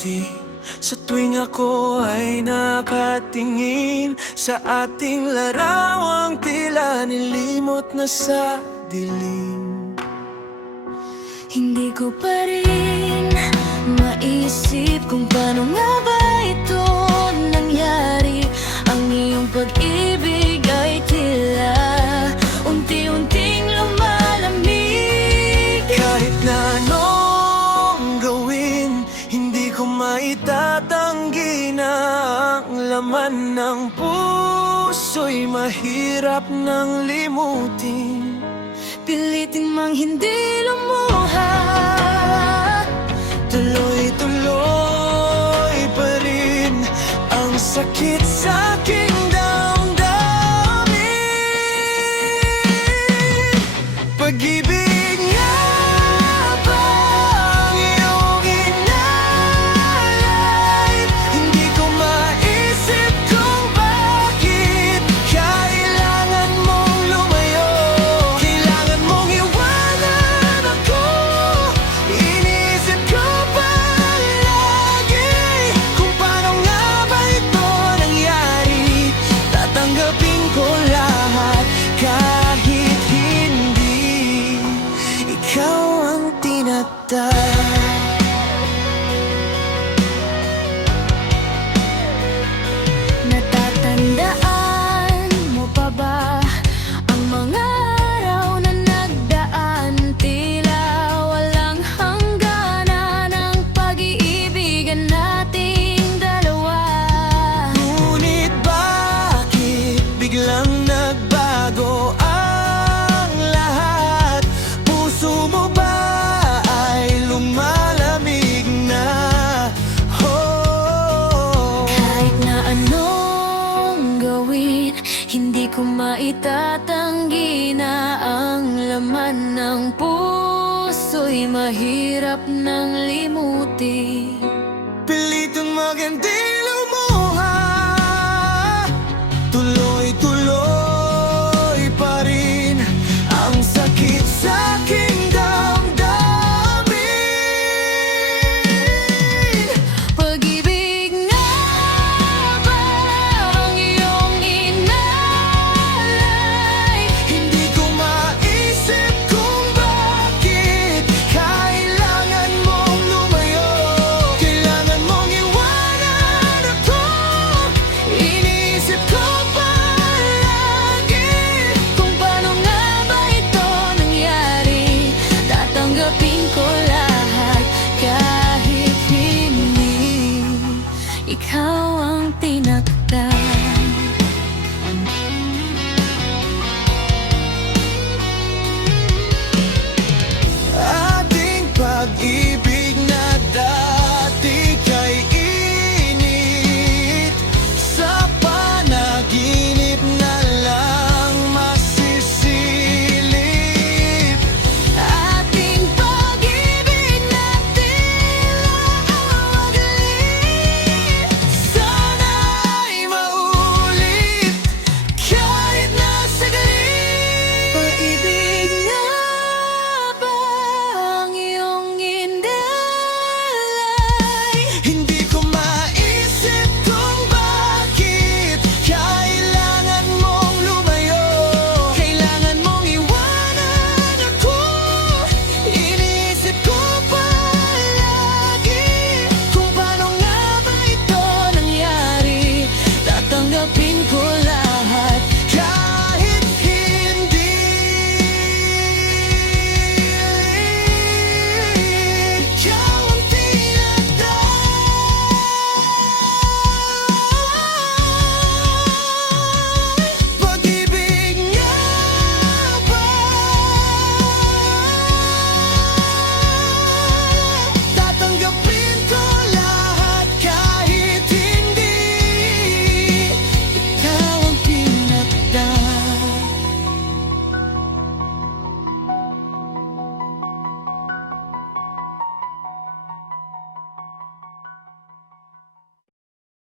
ngiti sa tuwing ako ay nakatingin sa ating larawang tila nilimot na sa dilim. Hindi ko pa rin maisip kung paano nga ba ito nangyari. Ang iyong pag-ibig ay tila unti-unting lumalamig. Kahit na anong gawin, hindi ko maitatanggi na ang laman ng puso'y mahirap nang limutin. Pilitin mang hindi lumuha, tuloy-tuloy pa rin ang sakit sa aking damdamin. Pag-ibig nga ba ang iyong inalay? Hindi ko maisip kung bakit kailangan mong lumayo. Kailangan mong iwanan ako. Iniisip ko palagi kung paano nga ba ito nangyari. Tatanggapin ko lahat kahit hindi ikaw ang tinatay. natatandaan mo pa ba ang mga araw na nagdaan? Tila walang hangganan ang pag-iibigan nating dalawa. Ngunit bakit biglang nagbago ang lahat? Puso mo ba ay lumalamig na? Oh, Kahit na anong gawin, hindi ko maitatanggi na ang laman ng puso'y mahirap nang limutin.